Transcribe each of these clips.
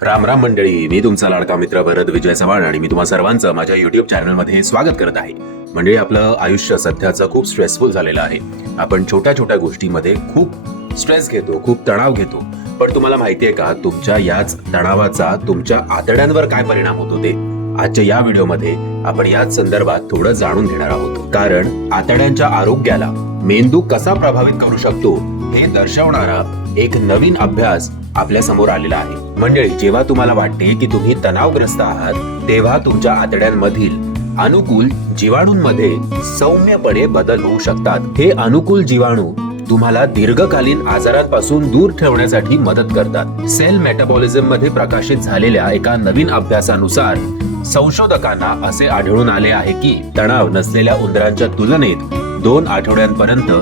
राम राम मंडळी मी तुमचा लाडका मित्र भरत विजय चव्हाण आणि मी तुम्हा सर्वांचं माझ्या युट्यूब चॅनलमध्ये स्वागत करत आहे. म्हणजे आपलं आयुष्य सध्याचं खूप स्ट्रेसफुल झालेलं आहे. आपण छोट्या छोट्या गोष्टीमध्ये खूप स्ट्रेस घेतो खूप तणाव घेतो. पण तुम्हाला माहिती आहे का तुमच्या याच तणावाचा तुमच्या आतड्यांवर काय परिणाम होतो ते? आजच्या या व्हिडिओमध्ये आपण याच संदर्भात थोडं जाणून घेणार आहोत. कारण आतड्यांच्या आरोग्याला मेंदू कसा प्रभावित करू शकतो हे दर्शवणारा एक नवीन अभ्यास आपल्यासमोर आलेला आहे. मंडळी जेव्हा तुम्हाला वाटते की तुम्ही तणावग्रस्त आहात तेव्हा तुमच्या आतड्यांमधील अनुकूल जीवाणूंमध्ये सौम्यपणे बदल होऊ शकतात. हे अनुकूल जीवाणू तुम्हाला दीर्घकालीन आजारांपासून दूर ठेवण्यासाठी मदत करतात. सेल मेटाबॉलिझममध्ये प्रकाशित झालेल्या एका नवीन अभ्यासानुसार संशोधकांना असे आढळून आले आहे की तणाव नसलेल्या उंदरांच्या तुलनेत दोन आठवड्यांपर्यंत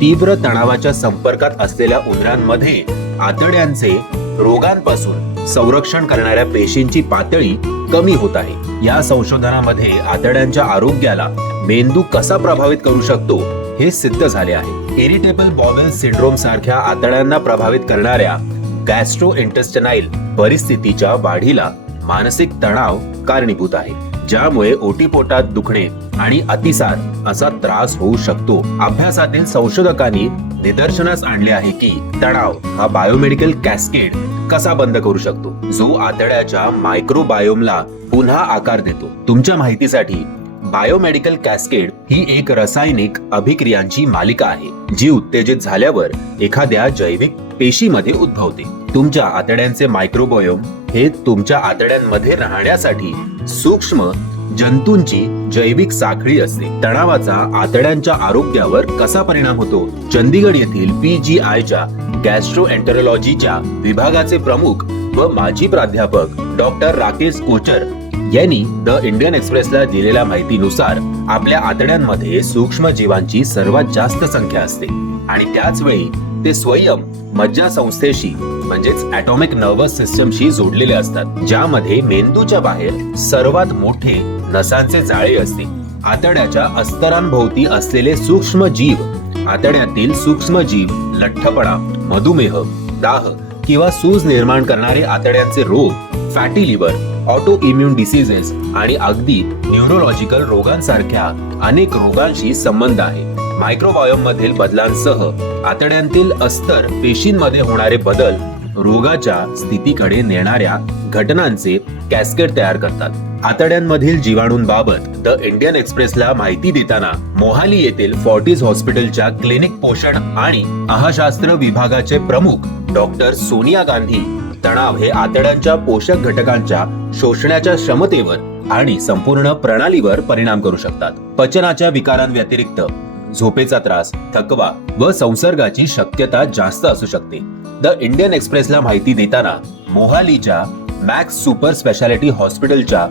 तीव्र तणावाच्या संपर्कात असलेल्या उंदरांमध्ये आतड्यांचे रोगांपासून संरक्षण करणाऱ्या पेशींची पातळी कमी होत आहे. या संशोधनामध्ये आतड्यांच्या आरोग्याला मेंदू कसा प्रभावित करू शकतो हे सिद्ध झाले आहे. इरिटेबल बॉवेल सिंड्रोम सारख्या आतड्यांना प्रभावित करणाऱ्या गॅस्ट्रो इंटेस्टनाईल परिस्थितीच्या वाढीला मानसिक तणाव कारणीभूत आहे. ज्यामुळे ओटीपोटात दुखणे आणि अतिसार असा त्रास होऊ शकतो. अभ्यासातील संशोधकांनी निदर्शनास आणले आहे की तणाव हा बायोमेडिकल कॅस्केड कसा बंद करू शकतो? जो आतड्याच्या मायक्रोबायोमला पुन्हा आकार देतो. तुमच्या माहितीसाठी बायोमेडिकल कॅस्केड ही एक रासायनिक अभिक्रियांची मालिका आहे जी उत्तेजित झाल्यावर एखाद्या जैविक पेशीमध्ये उद्भवते. तुमच्या आतड्यांचे मायक्रोबायोम हे तुमच्या आतड्यांमध्ये राहण्यासाठी सूक्ष्म जंतूंची जैविक साखळी असते. तणावाचा आतड्यांच्या आरोग्यावर कसा परिणाम होतो? चंदीगड येथील पी जी आयच्या गॅस्ट्रो एंटरोलॉजीच्या विभागाचे प्रमुख व माजी प्राध्यापक डॉक्टर राकेश कोचर यांनी द इंडियन एक्सप्रेसला दिलेल्या माहितीनुसार आपल्या आतड्यांमध्ये सूक्ष्म जीवांची सर्वात जास्त संख्या असते. आणि त्याच वेळी ते स्वयं मज्जा संस्थेशी म्हणजेच ऍटॉमिक नर्वस सिस्टमशी जोडलेले असतात ज्यामध्ये मेंदूच्या बाहेर सर्वात मोठे नसांचे जाळे असते. आतड्याच्या अस्तरांभोवती असलेले सूक्ष्म जीव आतड्यातील सूक्ष्म जीव लठ्ठपणा मधुमेह दाह किंवा सूज निर्माण करणारे आतड्यांचे रोग fatty liver auto immune diseases आणि अगदी न्यूरोलॉजिकल रोगांसारख्या अनेक रोगांशी संबंध आहे. मायक्रोबायोम मधील बदलांसह आतड्यांतील अस्तर पेशींमध्ये होणारे बदल रोगाच्या स्थितीकडे नेणाऱ्या घटनांचे कॅस्केट तयार करतात. आतड्यांमधील जीवाणूंबाबत द इंडियन एक्सप्रेसला माहिती देताना मोहाली येथील फॉर्टिस हॉस्पिटलच्या क्लिनिक पोषण आणि आहाशास्त्र विभागाचे प्रमुख डॉक्टर सोनिया गांधी तणाव हे आतड्यांच्या पोषक घटकांच्या शोषण्याच्या क्षमतेवर आणि संपूर्ण प्रणालीवर परिणाम करू शकतात. पचनाच्या विकारांव्यतिरिक्त झोपेचा त्रास थकवा व संसर्गाची शक्यता जास्त असू शकते. द इंडियन एक्सप्रेसला माहिती देताना मोहालीच्या मॅक्स सुपर स्पेशालिटी हॉस्पिटलच्या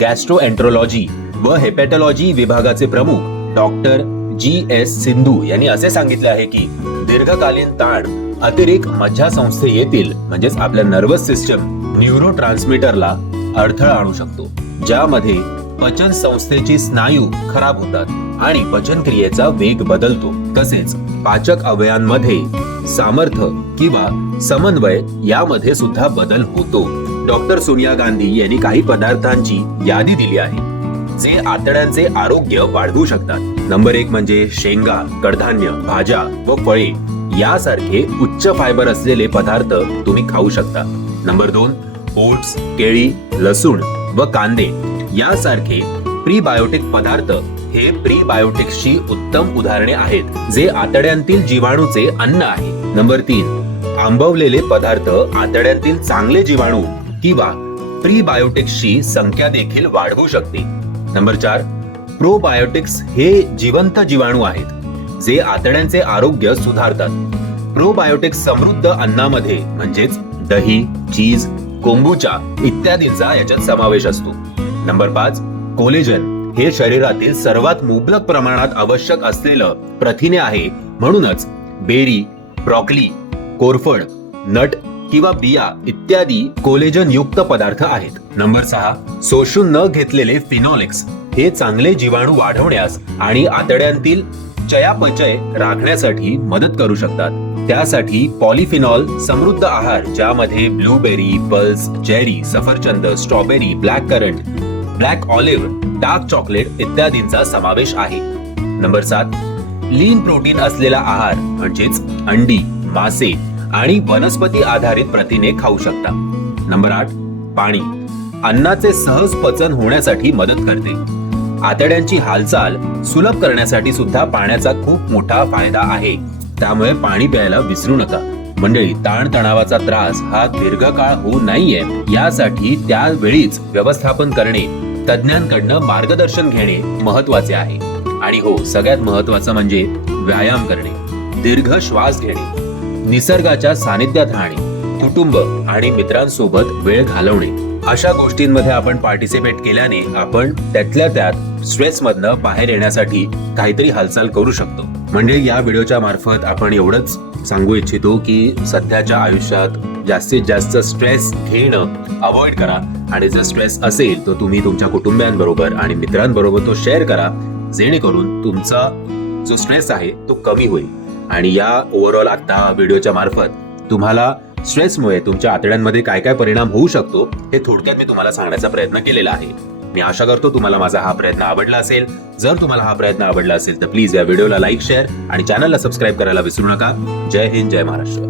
गॅस्ट्रोएन्ट्रोलॉजी व हेपॅटॉलॉजी विभागाचे प्रमुख डॉक्टर जी एस सिंधू यांनी असे सांगितले आहे की दीर्घकालीन ताण अतिरिक्त मज्जा संस्थे येतील म्हणजेच आपल्या नर्वस सिस्टम न्यूरो ट्रान्समीटरला अडथळा आणू शकतो ज्यामध्ये पचन संस्थेची स्नायू खराब होतात आणि पचन क्रियेचा वेग बदलतो. तसेच पाचक अवयांमध्ये सामर्थ्य किंवा समन्वय यामध्ये सुद्धा बदल होतो. डॉक्टर सोनिया गांधी यांनी काही पदार्थांची यादी दिली आहे जे आतड्यांचे आरोग्य वाढवू शकतात. नंबर एक म्हणजे शेंगा कडधान्य भाज्या व फळे. यासारखे उच्च फायबर असलेले पदार्थ तुम्ही खाऊ शकता. नंबर दोन ओट्स केळी लसूण व कांदे. यासारखे प्रीबायोटिक पदार्थ हे प्रीबायोटिक्सची उत्तम उदाहरणे आहेत जे आतड्यांतील जीवाणूचे अन्न आहे. नंबर तीन आंबवलेले पदार्थ आतड्यांतील चांगले जीवाणू किंवा प्रीबायोटिक्सची संख्या देखील वाढवू शकते. नंबर चार प्रोबायोटिक्स हे जिवंत जीवाणू आहेत जे आतड्यांचे आरोग्य सुधारतात. प्रोबायोटिक्स समृद्ध अन्नामध्ये म्हणजेच दही चीज कोंबूचा इत्यादींचा याच्यात समावेश असतो. नंबर पाच कोलेजन हे शरीरातील सर्वात मुबलक प्रमाणात आवश्यक असलेलं प्रथिने आहे म्हणूनच बेरी ब्रॉकली कोरफड नट किंवा बिया इत्यादी कोलेजन युक्त पदार्थ आहेत. नंबर सहा सोशून न घेतलेले फिनॉलिक्स हे चांगले जीवाणू वाढवण्यास आणि आतड्यांतील चयापचय राखण्यासाठी मदत करू शकतात. त्यासाठी पॉलिफिनॉल समृद्ध आहार ज्यामध्ये ब्लूबेरी पल्स जेरी सफरचंद strawberry black currant black olive dark chocolate इत्यादींचा समावेश आहे. नंबर सात लीन प्रोटीन असलेला आहार म्हणजेच अंडी मासे आणि वनस्पती आधारित प्रथिने खाऊ शकता. नंबर आठ पाणी अन्नाचे सहज पचन होण्यासाठी मदत करते. आतड्यांची हालचाल सुलभ करण्यासाठी सुद्धा पाण्याचा खूप मोठा फायदा आहे. त्यामुळे पाणी प्यायला विसरू नका. मंडळी ताणतणावाचा त्रास हा दीर्घकाळ होऊ नाहीये. यासाठी त्यावेळीच व्यवस्थापन करणे तज्ज्ञांकडनं मार्गदर्शन घेणे महत्त्वाचे आहे. आणि हो सगळ्यात महत्वाचं म्हणजे व्यायाम करणे दीर्घ श्वास घेणे निसर्गाच्या सानिध्यात राहणे कुटुंब आणि मित्रांसोबत वेळ घालवणे. अशा गोष्टींमध्ये आपण पार्टिसिपेट केल्याने आपण त्यातल्या त्यात स्ट्रेस मधनं बाहेर येण्यासाठी काहीतरी हालचाल करू शकतो. म्हणजे या व्हिडिओच्या मार्फत आपण एवढंच सांगू इच्छितो की सध्याच्या आयुष्यात जास्तीत जास्त स्ट्रेस घेणं अवॉइड करा. आणि जर स्ट्रेस असेल तर तुम्ही तुमच्या कुटुंबियांबरोबर आणि मित्रांबरोबर तो शेअर करा. जेणेकरून तुमचा जो स्ट्रेस आहे तो कमी होईल. आणि या ओव्हरऑल आता व्हिडिओच्या मार्फत तुम्हाला स्ट्रेसमुळे तुमच्या आतड्यांमध्ये काय काय परिणाम होऊ शकतो हे थोडक्यात मी तुम्हाला सांगण्याचा प्रयत्न केलेला आहे. मी आशा करतो तुम्हाला माझा हा प्रयत्न आवडला असेल. जर तुम्हाला हा प्रयत्न आवडला असेल तर प्लीज या व्हिडिओला लाईक शेअर आणि चॅनलला सबस्क्राईब करायला विसरू नका. जय हिंद जय महाराष्ट्र.